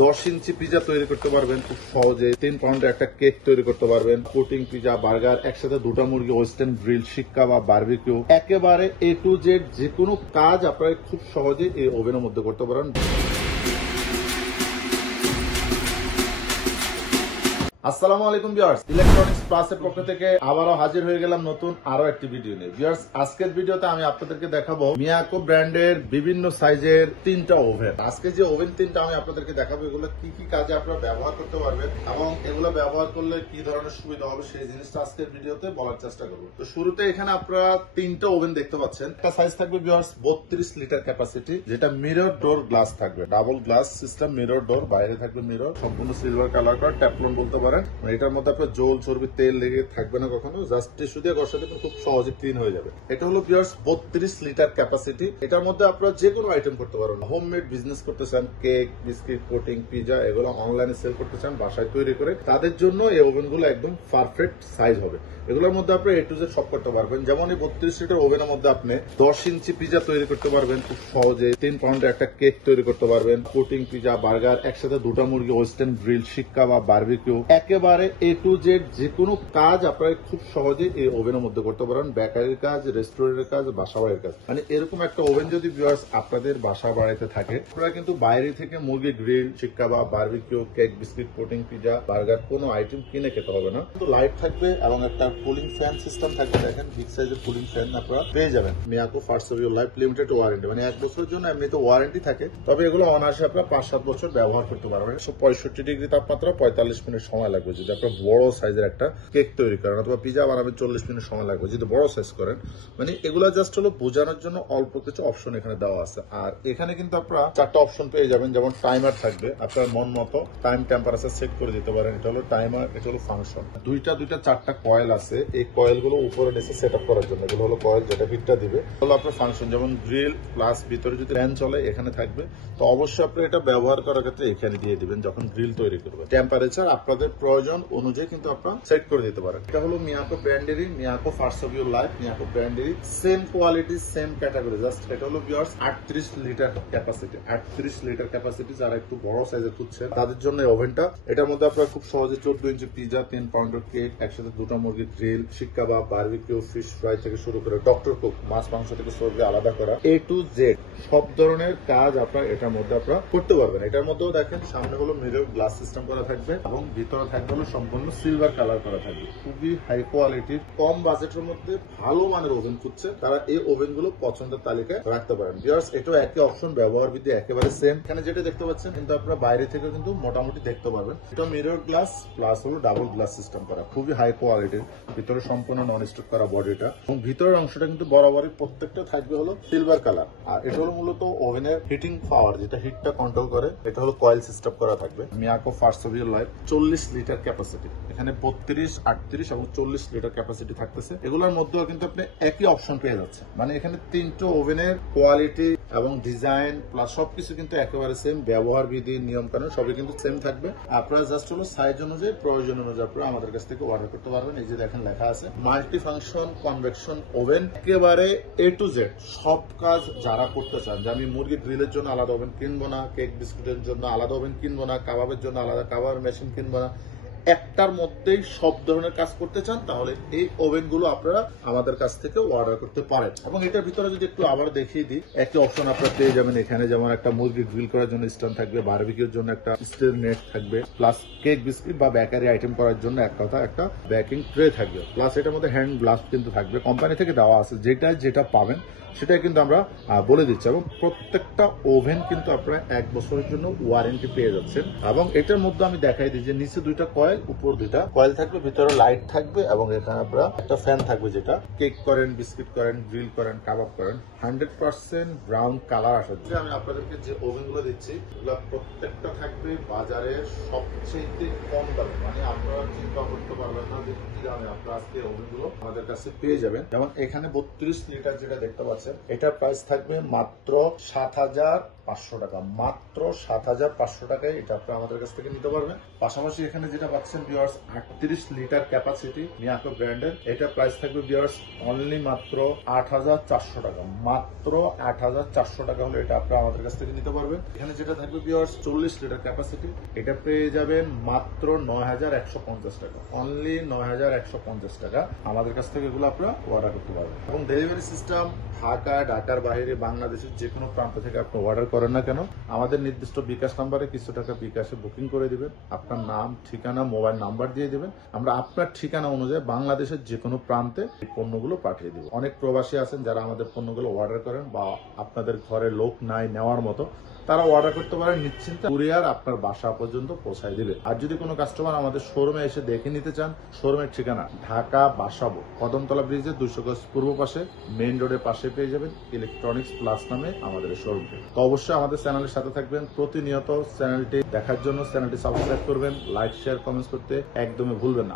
10 ইঞ্চি pizza তৈরি করতে পারবেন খুব সহজে। 3 পাউন্ডের একটা কেক তৈরি করতে পারবেন। পুটিং পিজা, বার্গার, একসাথে 2টা মুরগি, ওয়েস্টার্ন গ্রিল, শিক্কা বা বারবিকিউ, একেবারে A to Z যে কোনো কাজ আপনারা খুব সহজে এই ওভেনের মধ্যে করতে পারেন। আসসালামু আলাইকুম ভিউয়ার্স, ইলেকট্রনিক্স প্লাসের পক্ষ থেকে আবারও হাজির হয়ে গেলাম নতুন আরো একটি ভিডিও নিয়ে। ভিউয়ার্স, আজকের ভিডিওতে আমি আপনাদেরকে দেখাবো মিয়াকো ব্র্যান্ডের বিভিন্ন সাইজের 3টা ওভেন। আজকে যে ওভেন 3টা আমি আপনাদেরকে দেখাবো, এগুলো কি কি কাজে আপনারা ব্যবহার করতে পারবেন এবং এগুলো ব্যবহার করলে কি ধরনের সুবিধা হবে সেই জিনিসটা আজকের ভিডিওতে বলার চেষ্টা করবো। তো শুরুতে এখানে আপনারা 3টা ওভেন দেখতে পাচ্ছেন। একটা সাইজ থাকবে ভিউয়ার্স 32 লিটার ক্যাপাসিটি, যেটা মিরর ডোর গ্লাস থাকবে, ডাবল গ্লাস সিস্টেম, মিরর ডোর, বাইরে থাকবে মিরর, সম্পূর্ণ সিলভার কালার করা, ট্যাফলন বলতে পারেন। এটার মধ্যে আপনার জল চর্বি তেল লেগে থাকবে না কখনো, জাস্ট টিস্যু দিয়ে ঘষা দিবেন, খুব সহজে ক্লিন হয়ে যাবে। এটা হলো ভিউয়ার্স 32 লিটার ক্যাপাসিটি। এটার মধ্যে আপনারা যে কোনো আইটেম করতে পারবেন। হোমমেড বিজনেস করতে চান, কেক, বিস্কিট, কোটিং, পিজা, এগুলো অনলাইনে সেল করতে চান বাসায় তৈরি করে, তাদের জন্য এই ওভেনগুলো একদম পারফেক্ট সাইজ হবে। এগুলোর মধ্যে আপনি A to Z সব করতে পারবেন। যেমন এই 32 লিটার ওভেনের মধ্যে আপনি 10 ইঞ্চি পিজা তৈরি করতে পারবেন খুব সহজে। 3 পাউন্ডের একটা কেক তৈরি করতে পারবেন। পুটিং পিজা, বার্গার, একসাথে 2টা মুরগি, ওয়েস্টার্ন গ্রিল, শিক্কা বা বারবিকিউ, একেবারে A to Z যে কোনো কাজ আপনারা খুব সহজে এই ওভেনের মধ্যে করতে পারেন। বেকারির কাজ, রেস্টুরেন্টের কাজ, বাসা বাড়ির কাজ, মানে এরকম একটা ওভেন যদি ভিউয়ার্স আপনাদের বাসা বাড়িতে থাকে, আপনারা কিন্তু বাইরে থেকে মুরগি গ্রিল, শিক্কা বা barbecue, cake, biscuit, putting, pizza, burger কোনো আইটেম কিনে খেতে হবে না। কিন্তু লাইট থাকবে এবং একটা কুলিং ফ্যান সিস্টেম থাকবে। দেখেন বিগ সাইজের কুলিং ফ্যান আপনারা পেয়ে যাবেন। Miyako first of your life limited warranty, মানে 1 বছরের জন্য এমনিতে ওয়ারেন্টি থাকে, তবে এগুলো অনায়াসে আপনারা 5-7 বছর ব্যবহার করতে পারবেন। 165 ডিগ্রি তাপমাত্রা, 45 মিনিট সময় লাগবে যদি আপনার বড় সাইজের একটা কেক তৈরি করেন, অথবা পিজা বানাবেন 40 মিনিট সময় লাগবে যদি বড় সাইজ করেন। মানে এগুলা জাস্ট হলো বোঝানোর জন্য অল্প কিছু অপশন এখানে দেওয়া আছে। আর এখানে কিন্তু আপনারা 4টা অপশন পেয়ে যাবেন। যেমন টাইমার থাকবে, আপনার মন মতো টাইম টেম্পারেচার সেট করে দিতে পারেন। এটা হলো টাইমার, এটা হলো ফাংশন। দুইটা 4টা কয়েল আছে, এই কয়েল গুলো উপরে নিচে সেট আপ করার জন্য। এগুলো হলো কয়েল যেটা হিটটা দিবে। হলো আপনার ফাংশন, যেমন গ্রিল প্লাস ভিতরে যদি ফ্যান চলে এখানে থাকবে, তো অবশ্যই আপনি এটা ব্যবহার করার ক্ষেত্রে এখানে দিয়ে দিবেন যখন গ্রিল তৈরি করবেন। টেম্পারেচার আপনাদের প্রয়োজন অনুযায়ী কিন্তু আপনারা সেট করে দিতে পারেন। এটা হলো মিয়াকো ব্র্যান্ডেরই, Miyako first of your life, Miyako ব্র্যান্ডেরই same quality, same category. Just এটা হলো viewers 38 litre capacity. 38 litre capacity, যারা একটু বড় সাইজের খুঁজছে তাদের জন্য এই ওভেনটা। এটার মধ্যে আপনারা খুব সহজে 14 ইঞ্চি পিজা, 3 পাউন্ডের কেক, একসাথে 2টা মুরগি গ্রিল, শিক্কা বা বারবিকিউ, ফিশ ফ্রাই থেকে শুরু করে ডক্টর কুক, মাছ মাংস থেকে সবজি আলাদা করা, A to Z সব ধরনের কাজ আপনারা এটার মধ্যে আপনারা করতে পারবেন। এটার মধ্যেও দেখেন সামনে হলো মিরর গ্লাস সিস্টেম করা থাকবে এবং ভিতরে থাকবে হলো সম্পূর্ণ সিলভার কালার করা থাকবে। খুবই হাই কোয়ালিটির, কম বাজেটের মধ্যে ভালো মানের ওভেন খুঁজছে তারা এই ওভেন গুলো পছন্দের তালিকায় রাখতে পারেন। ভিউয়ার্স, এটাও একই অপশন, ব্যবহার বিধি একেবারে সেম। এখানে যেটা দেখতে পাচ্ছেন কিন্তু আপনারা বাইরে থেকে কিন্তু মোটামুটি দেখতে পারবেন। এটা মিরর গ্লাস প্লাস হলো ডাবল গ্লাস সিস্টেম করা, খুবই হাই কোয়ালিটির। ভিতরে সম্পূর্ণ নন স্টিক করা বডিটা, এবং ভিতরের অংশটা কিন্তু বরাবরই প্রত্যেকটা থাকবে হলো সিলভার কালার। আর এটা হলো মূলত ওভেনের হিটিং পাওয়ার, যেটা হিটটা কন্ট্রোল করে। এটা হলো কয়েল সিস্টেম করা থাকবে। Miyako first of your life 40 litre capacity, এখানে 32, 38 এবং 40 লিটার ক্যাপাসিটি থাকতেছে। এগুলোর মধ্যেও কিন্তু আপনি একই অপশন পেয়ে যাচ্ছেন। মানে এখানে 3টা ওভেনের কোয়ালিটি এবং ডিজাইন প্লাস সবকিছু কিন্তু একেবারে সেম। ব্যবহার বিধি, নিয়ম কানুন সবই কিন্তু সেম থাকবে। আপনারা জাস্ট হলো সাইজ অনুযায়ী, প্রয়োজন অনুযায়ী আপনারা আমাদের কাছ থেকে অর্ডার করতে পারবেন। এই যে দেখেন লেখা আছে মাল্টি ফাংশন কনভেকশন ওভেন, একেবারে A to Z সব কাজ যারা করতে চান, যে আমি মুরগি গ্রিলের জন্য আলাদা ওভেন কিনবো না, কেক বিস্কুটের জন্য আলাদা ওভেন কিনবো না, কাবাবের জন্য আলাদা কাবাব মেশিন কিনবো না, একটার মধ্যেই সব ধরনের কাজ করতে চান, তাহলে এই ওভেন গুলো আপনারা আমাদের কাছ থেকে অর্ডার করতে পারেন। এবং এটার ভিতরে যদি একটু আবার দেখিয়ে দিই, একটি অপশন আপনারা পেয়ে যাবেন এখানে। যেমন একটা মুরগি গ্রিল করার জন্য স্ট্যান্ড থাকবে, বারবিকিউর জন্য একটা স্টিল নেট থাকবে, প্লাস কেক বিস্কিট বা বেকারি আইটেম করার জন্য একটা বেকিং ট্রে থাকবে, প্লাস এটার মধ্যে হ্যান্ড গ্লাস কিন্তু থাকবে। কোম্পানি থেকে দেওয়া আছে, যেটা পাবেন সেটাই কিন্তু আমরা বলে দিচ্ছি। এবং প্রত্যেকটা ওভেন কিন্তু আপনারা 1 বছরের জন্য ওয়ারেন্টি পেয়ে যাচ্ছেন। এবং এটার মধ্যে আমি দেখাই দিই যে নিচে 2টা কয়েল, উপর 2টা কয়েল থাকবে, ভিতরে লাইট থাকবে এবং এখানে আপনারা একটা ফ্যান থাকবে, যেটা কেক করেন, বিস্কিট করেন, গ্রিল করেন, কাবাব করেন, 100% ব্রাউন কালার আসে। আমি আপনাদেরকে যে ওভেন গুলো দিচ্ছি এগুলো প্রত্যেকটা থাকবে বাজারের সবচেয়ে কম দামে। মানে আপনারা চিন্তা করতে পারবেন না যে কি দামে আপনারা আজকে ওভেন গুলো আমাদের কাছে পেয়ে যাবেন। যেমন এখানে 32 লিটার যেটা দেখতে পাচ্ছেন, এটার প্রাইস থাকবে মাত্র 7,000 7,500 টাকা, মাত্র 7,500 টাকায় এটা আপনি আমাদের কাছ থেকে নিতে পারবেন। পাশাপাশি এখানে যেটা পাচ্ছেন ভিউয়ার্স 38 লিটার ক্যাপাসিটি মিয়াকো ব্র্যান্ডের, এটা প্রাইস থাকবে ভিউয়ার্স অনলি মাত্র 8,400 টাকা, মাত্র 8,400 টাকা হলে এটা আপনি আমাদের কাছ থেকে নিতে পারবেন। এখানে যেটা থাকবে ভিউয়ার্স 40 লিটার ক্যাপাসিটি, এটা পেয়ে যাবেন মাত্র 9,150 টাকা, অনলি 9,150 টাকা। আমাদের কাছ থেকে এগুলো আপনারা অর্ডার করতে পারবেন এবং ডেলিভারি সিস্টেম ঢাকার বাইরে বাংলাদেশের যে কোনো প্রান্ত থেকে আপনি অর্ডার করেন না কেন, আমাদের নির্দিষ্ট বিকাশ নাম্বারে কিছু টাকা বিকাশে বুকিং করে দিবেন, আপনার নাম, ঠিকানা, মোবাইল নাম্বার দিয়ে দিবেন, আমরা আপনার ঠিকানা অনুযায়ী বাংলাদেশের যে কোনো প্রান্তে এই পণ্যগুলো পাঠিয়ে দিব। অনেক প্রবাসী আছেন যারা আমাদের পণ্যগুলো অর্ডার করেন বা আপনাদের ঘরে লোক নাই নেওয়ার মতো, তারা অর্ডার করতে পারেন নিশ্চিন্তে, কুরিয়ার আপনার বাসা পর্যন্ত পৌঁছায় দিবে। আর যদি কোনো কাস্টমার আমাদের শোরুমে এসে দেখে নিতে চান, শোরুমের ঠিকানা ঢাকা বাসাবো, কদমতলা ব্রিজের 200 গজ পূর্ব পাশে মেইন রোডের পাশে পেয়ে যাবেন ইলেকট্রনিক্স প্লাস নামে আমাদের শোরুমটি। তো অবশ্যই আমাদের চ্যানেলের সাথে থাকবেন, প্রতিনিয়ত চ্যানেলটি দেখার জন্য চ্যানেলটি সাবস্ক্রাইব করবেন, লাইক শেয়ার কমেন্টস করতে একদমই ভুলবেন না।